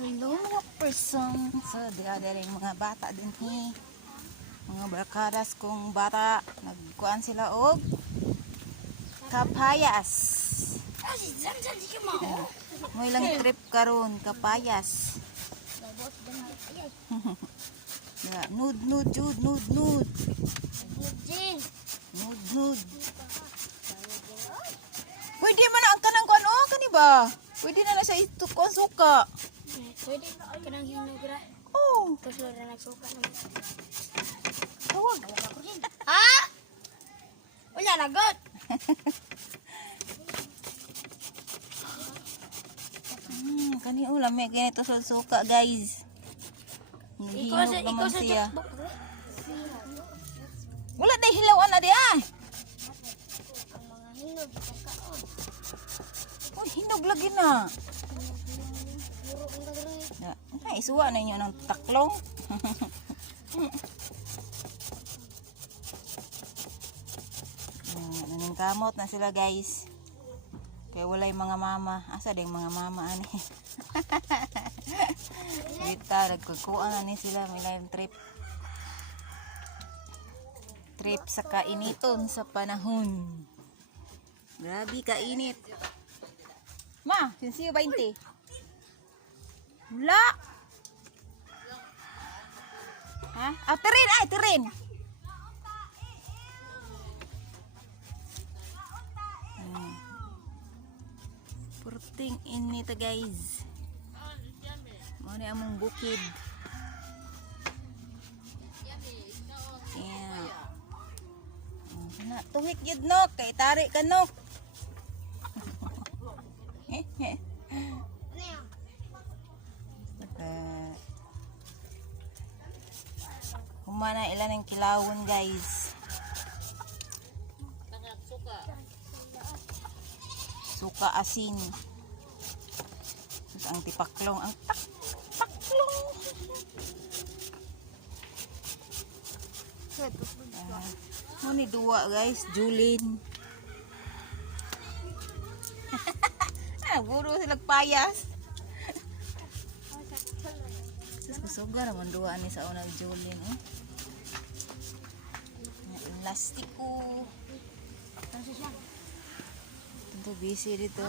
Hello mga person. So, dira-dira yung mga bata din mga barkaras kong bata. Nagkuhan sila og kapayas. Mo ilang trip karon kapayas. Nud jud nud. Nud. Pwede man ang kanang kuan o kaniba. Pwede na siya itukon suka. Pwede kanang hinog ra. Oh, Tapos wala nagsuka naman. tawag. Ha? Wala lagot. Kani ulam may ganito sa suka, guys. Ikaw sa Naman siya. checkbook. Wala na hilawan na di ah. Ang mga hinog pagkaon. Oh, hinog lagi na. Puro ang gagawin. Ay, isuwa na inyo ng taklong. Naning kamot na sila, guys. Kaya walay mga mama. Asa din mga mama ani. Dita, nagkukuan na ni sila. May live trip. Trip sa kainiton sa panahon. Grabe kainit. Ma, sinsiyo 20. Wala. Ha? Ah, tirin. Ay, tirin. Purting init, guys. Mau ni among bukid. Yeah. Na tuhik yun, nok. Kay tarik ka, nok. Humana ilan ng kilawon, guys. Suka asin. Ang tipaklong. Ang paklong. Muni dua, guys. Julin. Buro sila payas. Susuga naman dua ni sa unang Julin. Lastiko. Ito busy dito.